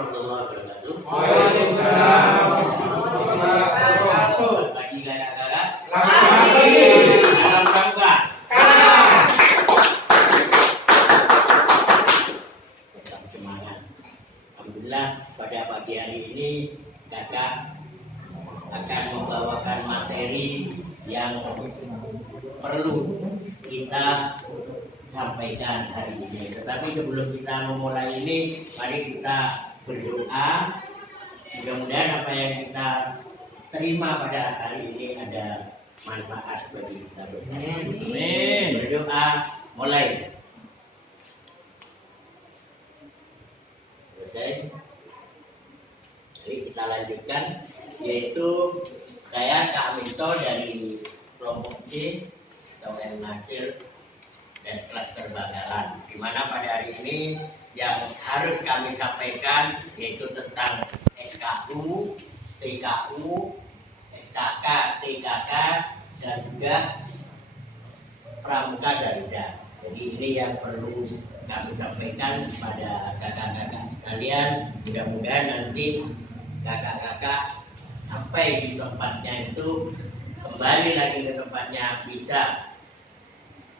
warahmatullahi wabarakatuh. Waalaikumsalam warahmatullahi wabarakatuh. Pagi kakak-kakak. Selamat pagi. Salam pramuka. Salam. Tetap semangat. Alhamdulillah pada pagi hari ini kakak akan membawakan materi yang perlu kita sampaikan hari ini. Tetapi sebelum kita memulai ini, mari kita berdoa. Mudah-mudahan apa yang kita terima pada hari ini ada manfaat bagi kita bersama. Amin. Berdoa mulai. Selesai. Jadi kita lanjutkan, yaitu saya Kak Minto dari kelompok C atau M Nasir dan klaster Bangkalan, di mana pada hari ini yang harus kami sampaikan yaitu tentang SKU, TKU, SKK, TKK, dan juga Pramuka Garuda. Jadi ini yang perlu kami sampaikan pada kakak-kakak sekalian. Mudah-mudahan nanti kakak-kakak sampai di tempatnya itu, kembali lagi ke tempatnya, bisa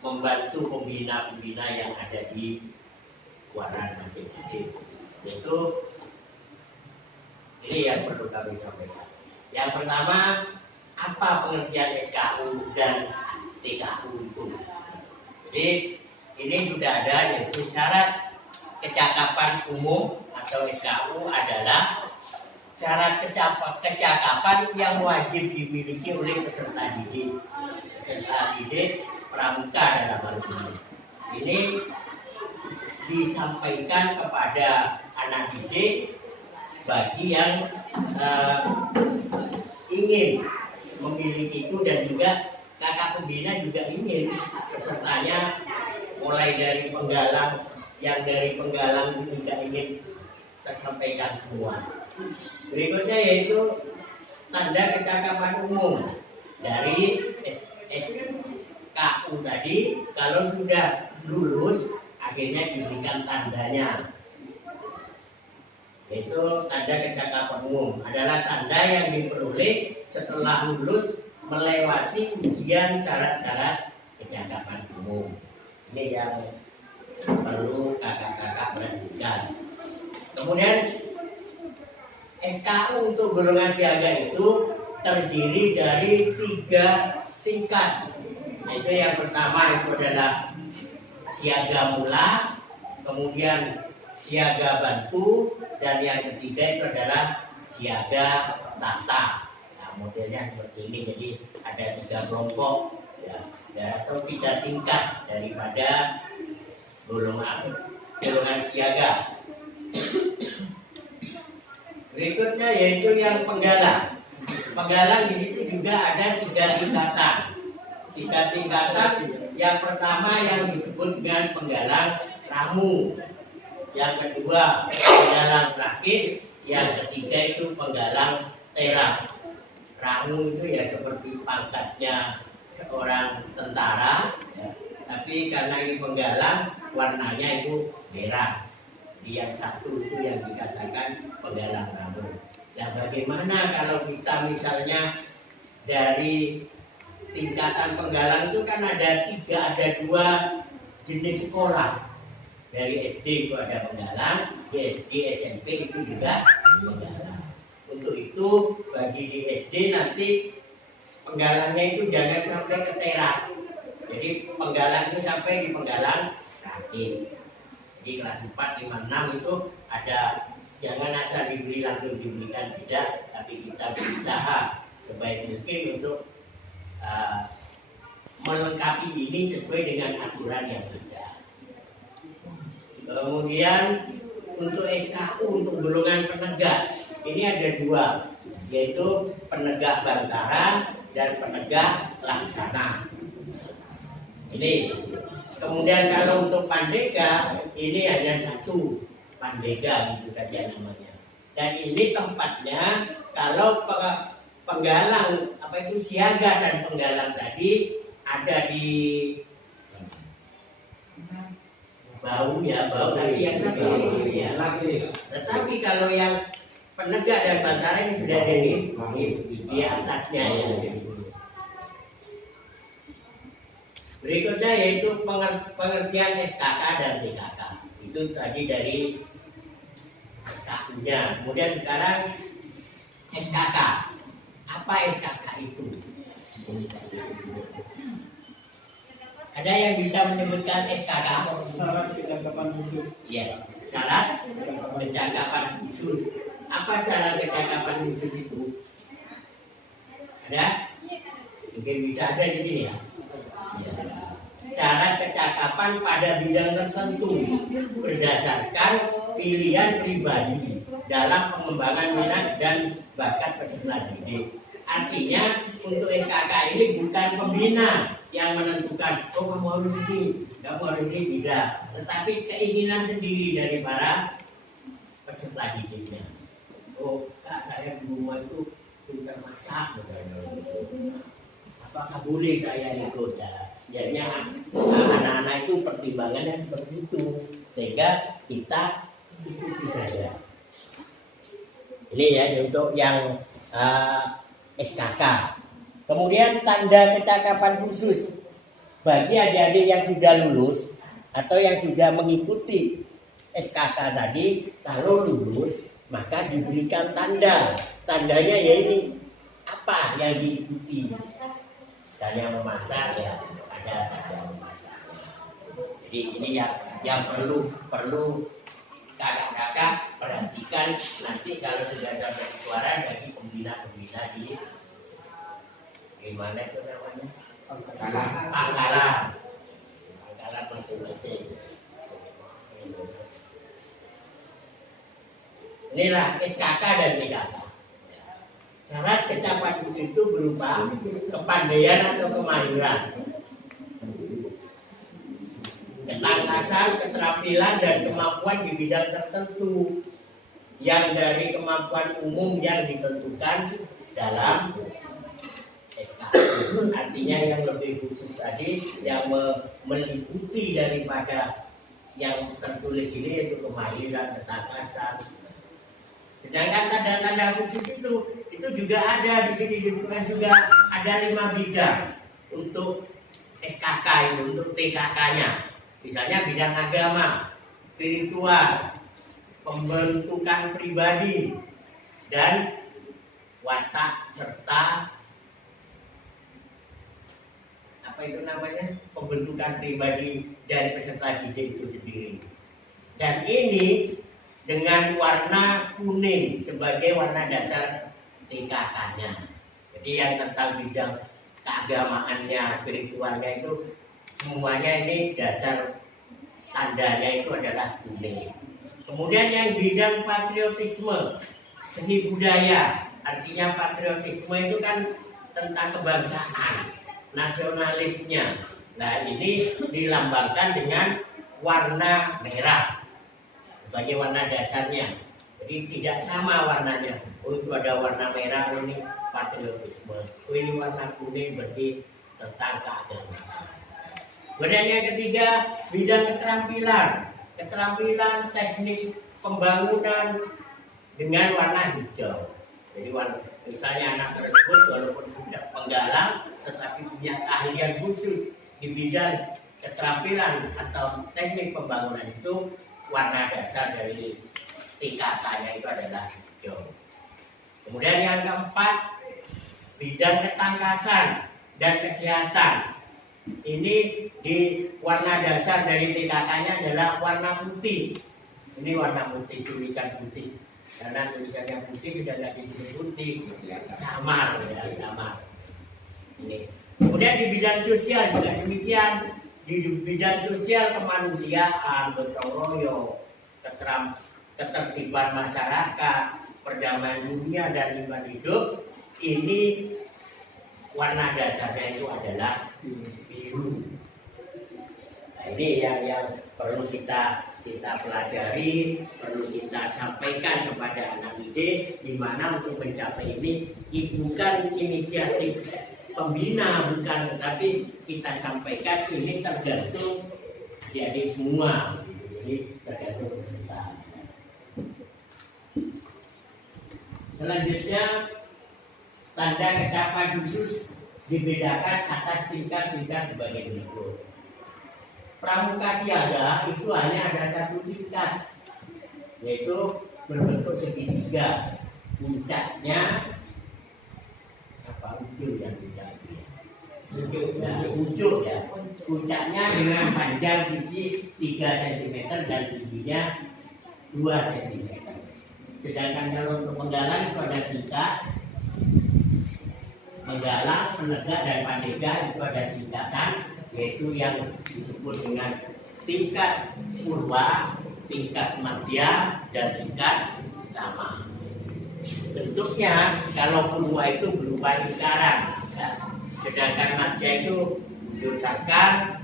membantu pembina-pembina yang ada di waran masing-masing. Itu ini yang perlu kami sampaikan. Yang pertama, apa pengertian SKU dan TKU itu? Jadi ini sudah ada, yaitu syarat kecakapan umum atau SKU adalah syarat kecakapan yang wajib dimiliki oleh peserta didik pramuka dalam hal ini. Ini disampaikan kepada anak didik bagi yang ingin memiliki itu, dan juga kakak pembina juga ingin pesertanya mulai dari penggalang, yang dari penggalang itu juga ingin tersampaikan semua. Berikutnya yaitu tanda kecakapan umum dari SKU tadi. Kalau sudah lulus, akhirnya diberikan tandanya, yaitu tanda kecakapan umum adalah tanda yang diperoleh setelah lulus melewati ujian syarat-syarat kecakapan umum. Ini yang perlu kakak-kakak perhatikan. Kemudian SKU untuk golongan siaga itu terdiri dari 3 tingkat. Yaitu yang pertama itu adalah siaga mula, kemudian siaga bantu, dan yang ketiga itu adalah siaga tata. Nah, modelnya seperti ini. Jadi ada 3 kelompok ya, atau 3 tingkat daripada golongan siaga. Berikutnya yaitu yang penggalang. Penggalang di situ juga ada 3 tingkatan. 3 tingkatan. Yang pertama yang disebut dengan penggalang ramu. Yang kedua penggalang rakit. Yang ketiga itu penggalang terap. Ramu itu ya seperti pangkatnya seorang tentara ya. Tapi karena ini penggalang, warnanya itu merah. Yang satu itu yang dikatakan penggalang ramu. Nah, bagaimana kalau kita misalnya dari tingkatan penggalang itu kan ada 2 jenis sekolah. Dari SD itu ada penggalang, di SD, SMP itu juga penggalang. Untuk itu bagi di SD nanti penggalangnya itu jangan sampai ke terak. Jadi penggalang itu sampai di penggalang rakit. Di kelas 4, 5, 6 itu ada, jangan asal diberi langsung diberikan, tidak, tapi kita berusaha sebaik mungkin untuk melengkapi ini sesuai dengan aturan yang ada. Kemudian untuk SKU untuk golongan penegak ini ada 2, yaitu penegak bantara dan penegak laksana. Ini. Kemudian kalau untuk pandega ini hanya 1, pandega gitu saja namanya. Dan ini tempatnya kalau penggalang apa itu siaga dan penggalang tadi ada di bau ya, bau tapi yang bau ya. Tetapi kalau yang penegak dan bantaran ini sudah ada di atasnya ya. Berikutnya yaitu pengertian SKK dan TKK. Itu tadi dari SKU-nya. Kemudian sekarang SKK. Apa SKK itu? Ada yang bisa menyebutkan SKK? Syarat kecakapan khusus. Iya, syarat kecakapan khusus. Apa syarat kecakapan khusus itu? Ada? Mungkin bisa ada di sini ya. Ya. Syarat kecakapan pada bidang tertentu berdasarkan pilihan pribadi dalam pengembangan minat dan bakat peserta didik. Artinya untuk SKK ini bukan pembina yang menentukan, oh kamu harus ini, kamu harus ini, tidak. Tetapi keinginan sendiri dari para peserta didiknya. Oh kak, saya di rumah itu pintar masak, apakah boleh saya ikut? Jadinya anak-anak itu pertimbangannya seperti itu, sehingga kita ikuti saja. Ini ya untuk yang SKK. Kemudian tanda kecakapan khusus bagi adik-adik yang sudah lulus atau yang sudah mengikuti SKK tadi, kalau lulus maka diberikan tanda. Tandanya ya ini apa yang diikuti. Misalnya memasak ya ada tanda memasak. Jadi ini yang perlu kakak-kakak perhatikan nanti kalau sudah sampai suara bagi pembina-pembina di mana itu namanya? Pangkalan masing-masing. Inilah SKK dan TKK. Syarat kecakapan khusus itu berupa kepandaian atau kemahiran, ketangkasan, keterampilan dan kemampuan di bidang tertentu yang dari kemampuan umum yang ditentukan dalam SKK. Artinya yang lebih khusus tadi yang meliputi daripada yang tertulis ini yaitu kemahiran, ketangkasan. Sedangkan tanda-tanda khusus itu juga ada di sini disebutkan juga ada 5 bidang untuk SKK itu, untuk TKK-nya. Misalnya bidang agama, spiritual, pembentukan pribadi, dan watak serta apa itu namanya? Pembentukan pribadi dari peserta didik itu sendiri. Dan ini dengan warna kuning sebagai warna dasar TKK-nya. Jadi yang tentang bidang keagamaannya, spiritualnya itu semuanya ini dasar tandanya itu adalah kuning. Kemudian yang bidang patriotisme, seni budaya, artinya patriotisme itu kan tentang kebangsaan, nasionalisnya. Nah ini dilambangkan dengan warna merah sebagai warna dasarnya. Jadi tidak sama warnanya. Oh itu ada warna merah, oh ini patriotisme. Oh ini warna kuning berarti tentang keagamaan. Kemudian yang ketiga bidang keterampilan. Keterampilan teknik pembangunan dengan warna hijau. Jadi misalnya anak tersebut walaupun sudah penggalang tetapi punya keahlian khusus di bidang keterampilan atau teknik pembangunan itu warna dasar dari TKK-nya itu adalah hijau. Kemudian yang keempat bidang ketangkasan dan kesehatan. Ini di warna dasar dari TKK-nya adalah warna putih. Ini warna putih, tulisan putih. Karena tulisannya putih sudah tidak disebut putih, samar ya, samar. Ini. Kemudian di bidang sosial juga demikian. Di bidang sosial kemanusiaan, gotong royong, ketertiban masyarakat, perdamaian dunia dan lingkungan hidup, ini warna dasarnya itu adalah biru. Nah, ini yang perlu kita pelajari, perlu kita sampaikan kepada anak didik, di mana untuk mencapai ini bukan inisiatif pembina, bukan, tetapi kita sampaikan ini tergantung adik-adik semua. Jadi tergantung peserta. Selanjutnya tanda kecapan khusus dibedakan atas tingkat-tingkat sebagai berikut. Pramuka siaga itu hanya ada satu tingkat, yaitu berbentuk segitiga. Puncaknya apa? Ujung yang puncaknya. Ujung ya. Puncaknya dengan panjang sisi 3 cm dan tingginya 2 cm. Sedangkan kalau untuk penggalang itu ada tingkat. Penggalang, penegak dan pandega itu ada tingkatan, yaitu yang disebut dengan tingkat purwa, tingkat madya, dan tingkat sama. Bentuknya kalau purwa itu berupa lingkaran, ya. Sedangkan madya itu bujur sakar,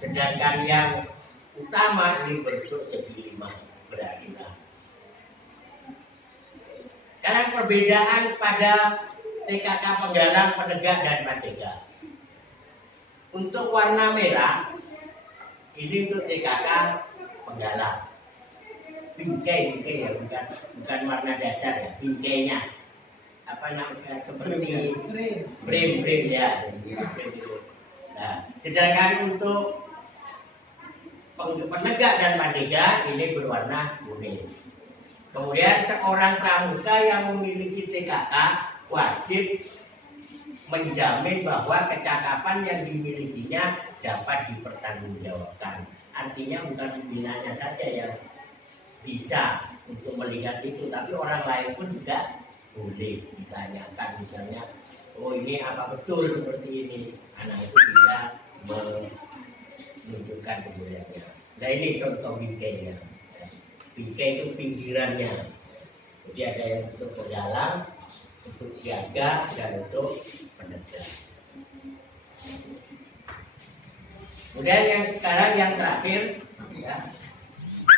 sedangkan yang utama ini berbentuk segi 5 berarti. Sekarang perbedaan pada TKK penggalang, penegak, dan pandega. Untuk warna merah, ini untuk TKK penggalang. Bingkai ya, bukan warna dasar ya, bingkainya. Apa namanya seperti frame ya. Nah, sedangkan untuk penegak dan pandega ini berwarna kuning. Kemudian seorang pramuka yang memiliki TKK wajib menjamin bahwa kecakapan yang dimilikinya dapat dipertanggungjawabkan. Artinya bukan pembinanya saja yang bisa untuk melihat itu, tapi orang lain pun juga boleh ditanyakan, misalnya, oh ini apa betul seperti ini, anak itu bisa menunjukkan kemuliaannya. Nah ini contoh bingkainya. Bingkai itu pinggirannya. Jadi ada yang untuk penggalang, untuk siaga, dan untuk penegak. Kemudian yang sekarang yang terakhir, ya,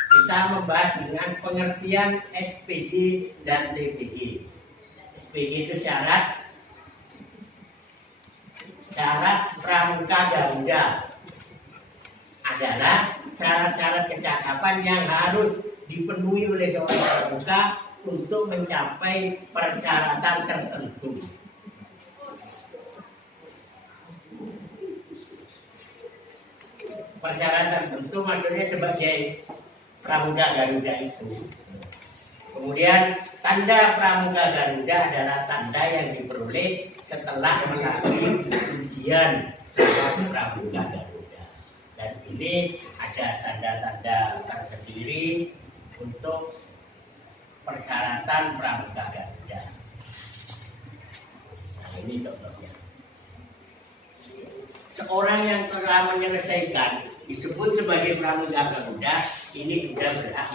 kita membahas dengan pengertian SPG dan TPG. SPG itu syarat pramuka Garuda adalah syarat-syarat kecakapan yang harus dipenuhi oleh seorang pramuka untuk mencapai persyaratan tertentu. Persyaratan tertentu maksudnya sebagai pramuka Garuda itu. Kemudian tanda pramuka Garuda adalah tanda yang diperoleh setelah melalui ujian sebagai pramuka Garuda. Dan ini ada tanda-tanda tersendiri untuk persyaratan pramuka Garuda. Nah ini contohnya. Seorang yang telah menyelesaikan disebut sebagai pramuka Garuda, ini sudah berhak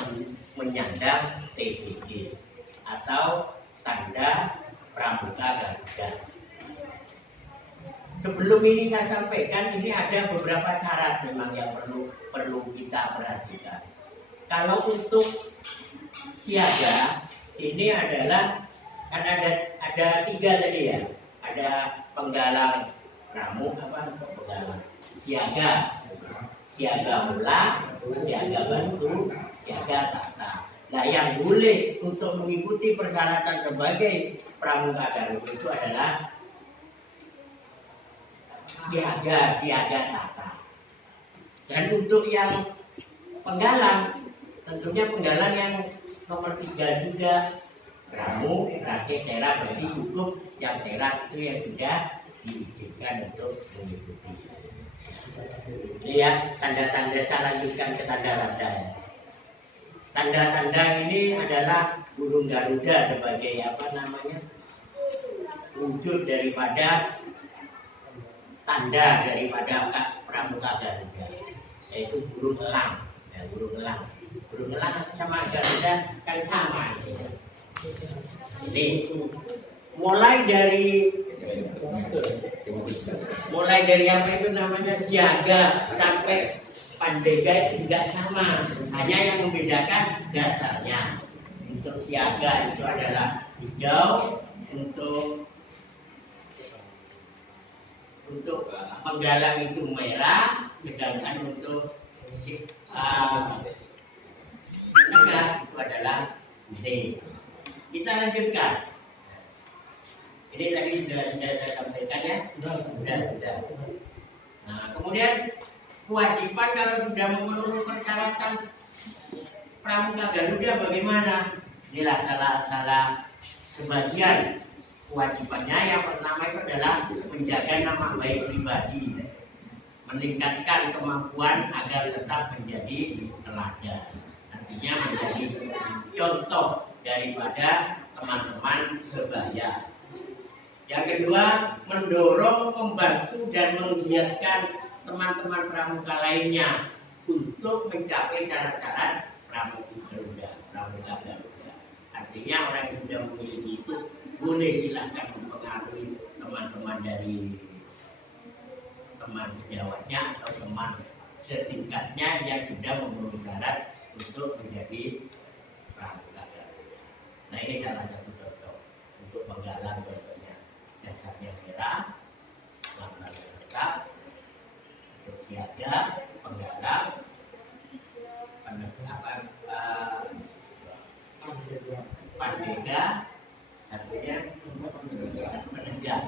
menyandang TPG atau tanda pramuka Garuda. Sebelum ini saya sampaikan, ini ada beberapa syarat memang yang perlu kita perhatikan. Kalau untuk siaga ini adalah kan ada 3 tadi ya, ada penggalang pramu penggalang siaga mula, siaga bantu, siaga tata. Nah yang boleh untuk mengikuti persyaratan sebagai pramuka Garuda itu adalah siaga tata. Dan untuk yang penggalang, tentunya penggalang yang nomor 3 juga, pramu, rakyat, terak, berarti cukup yang terak itu yang sudah diizinkan untuk mengikuti. Lihat tanda-tanda, saya lanjutkan ke tanda-tanda. Tanda-tanda ini adalah burung Garuda sebagai wujud daripada tanda daripada pramuka Garuda, yaitu burung elang. Ya, burung elang sama Garuda kan sama. Ini mulai dari apa itu namanya siaga sampai pandega itu juga sama, hanya yang membedakan dasarnya. Untuk siaga itu adalah hijau, untuk penggalang itu merah, sedangkan untuk menengah itu adalah D. Kita lanjutkan. Ini tadi sudah saya sampaikan ya. Sudah. Nah, kemudian kewajiban kalau sudah memenuhi persyaratan Pramuka Garuda bagaimana? Inilah salah sebagian kewajibannya. Yang pertama itu adalah menjaga nama baik pribadi, meningkatkan kemampuan agar tetap menjadi teladan. Artinya menjadi contoh daripada teman-teman sebaya. Yang kedua, mendorong, membantu dan menggiatkan teman-teman pramuka lainnya untuk mencapai syarat-syarat Pramuka Garuda. Artinya orang yang sudah memiliki itu boleh silakan mempengaruhi teman-teman dari teman sejawatnya atau teman setingkatnya yang sudah memenuhi syarat untuk menjadi Pramuka Garuda. Nah, ini salah satu contoh untuk menggalang contohnya. Dasarnya merah, warna lengkap, untuk siaga, penggalang, pandega, satunya penegak.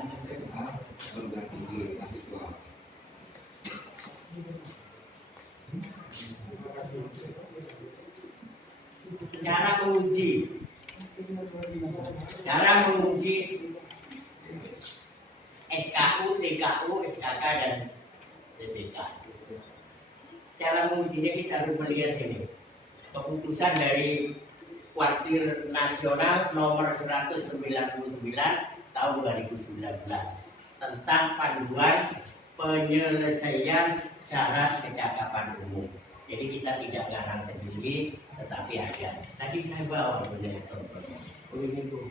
Cara menguji SKU, TKU, SKK dan TBK. Cara mengujinya kita harus melihat ini. Keputusan dari Kuartir Nasional nomor 199 tahun 2019 tentang panduan penyelesaian syarat kecakapan umum. Jadi kita tidak ngarang sendiri, tetapi ada. Tadi saya bawa sebenarnya contohnya. Oh, ini Bu.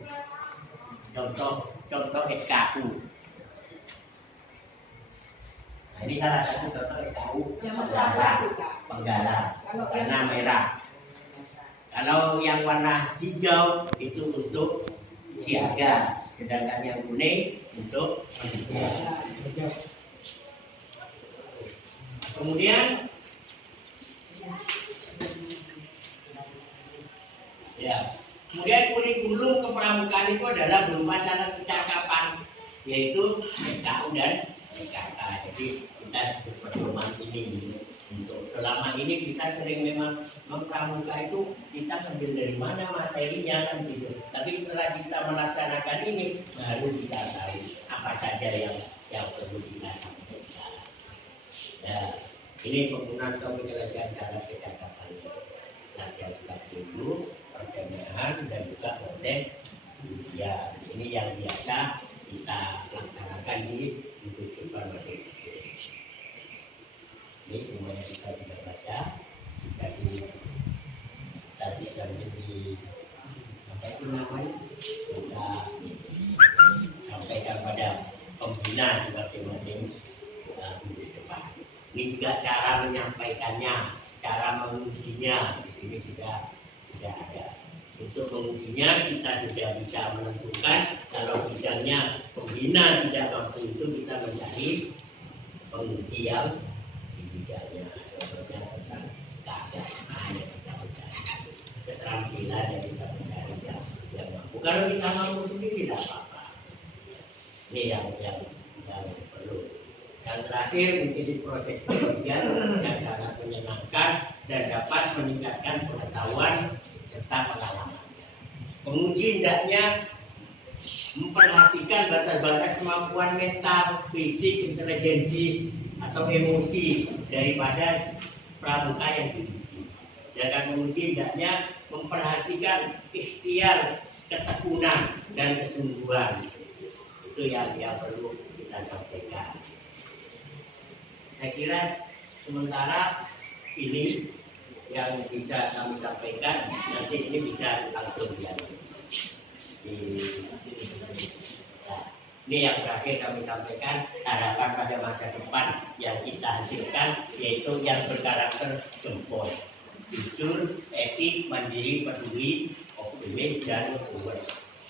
Contoh SKU. Nah, ini salah satu contoh SKU penggalang warna merah. Kalau yang warna hijau itu untuk siaga, sedangkan yang kuning untuk penegak. Kemudian kurikulum kepramukaan itu adalah berupa syarat kecakapan, yaitu SKU dan SKK. Jadi kita sebut pedoman ini. Untuk selama ini kita sering memang mempramuka itu kita ambil dari mana materinya kan gitu. Tapi setelah kita melaksanakan ini baru kita tahu apa saja yang perlu kita sampaikan. Ya, ini penggunaan atau penyelesaian syarat kecakapan. Latihan staf dulu, pertengahan dan juga proses ujian. Ini yang biasa kita laksanakan di kehidupan masing-masing. Ini semuanya kita tidak baca, bisa sambil di apa itu namanya kita sampaikan pada pembina di masing-masing di depan. Ini juga cara menyampaikannya, cara mengujinya di sini sudah ada. Untuk mengujinya kita sudah bisa menentukan kalau bidangnya pembina tidak mampu itu kita mencari penguji yang bidangnya, contohnya tentang keadaan yang kita mencari, keterampilan yang kita mencari yang mampu. Kalau kita mampu sendiri tidak apa-apa. Ini yang perlu. Yang terakhir menjadi proses pengujian yang sangat menyenangkan dan dapat meningkatkan pengetahuan serta pengalaman. Penguji hendaknya memperhatikan batas-batas kemampuan mental, fisik, intelijensi atau emosi daripada pramuka yang diuji. Dan penguji hendaknya memperhatikan ikhtiar, ketekunan dan kesungguhan. Itu yang perlu kita sampaikan. Saya kira sementara ini yang bisa kami sampaikan, nanti ini bisa langsung ini yang terakhir kami sampaikan, harapan pada masa depan yang kita hasilkan yaitu yang berkarakter jempol, jujur, etis, mandiri, peduli, optimis, dan luwes.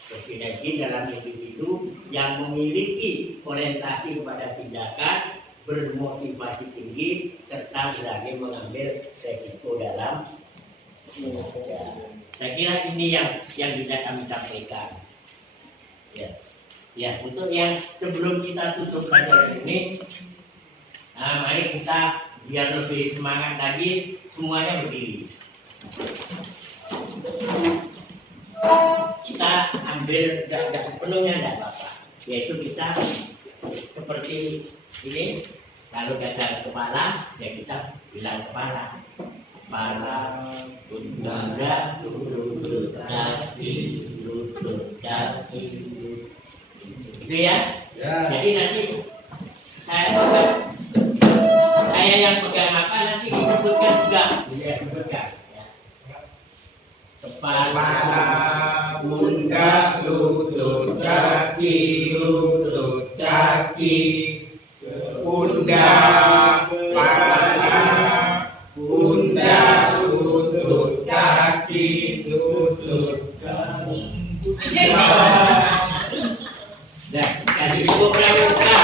Bersinergi dalam individu yang memiliki orientasi kepada tindakan bermotivasi tinggi serta berani mengambil resiko dalam mengajar. Saya kira ini yang bisa kami sampaikan. Ya, untuk yang sebelum kita tutup pelajaran ini, mari kita biar lebih semangat lagi, semuanya berdiri. Kita ambil tidak sepenuhnya tidak apa-apa, yaitu kita seperti ini. Kalau gagal kepala, ya kita bilang kepala. Kepala, bunda, lutut kaki, gitu ya. Jadi nanti saya yang pegang apa nanti disebutkan juga, bisa sebutkan. Ya. Kepala, pundak, lutut kaki, pundak, kepala, pundak, lutut kaki, Dah, kasih buku pramuka.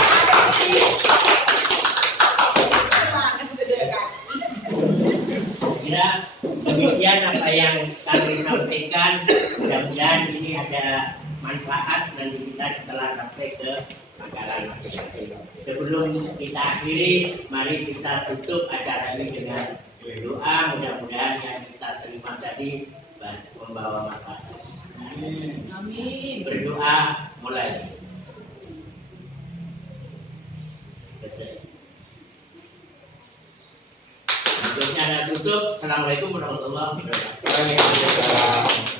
Kira demikian apa yang kami sampaikan. Mudah-mudahan ini ada manfaat nanti kita setelah sampai ke pangkalan masing-masing. Sebelum kita akhiri, mari kita tutup acara ini dengan doa. Mudah-mudahan yang kita terima tadi membawa manfaat. Amin. Berdoa mulai. Selesai. Untuk cara tutup. Assalamualaikum warahmatullahi wabarakatuh.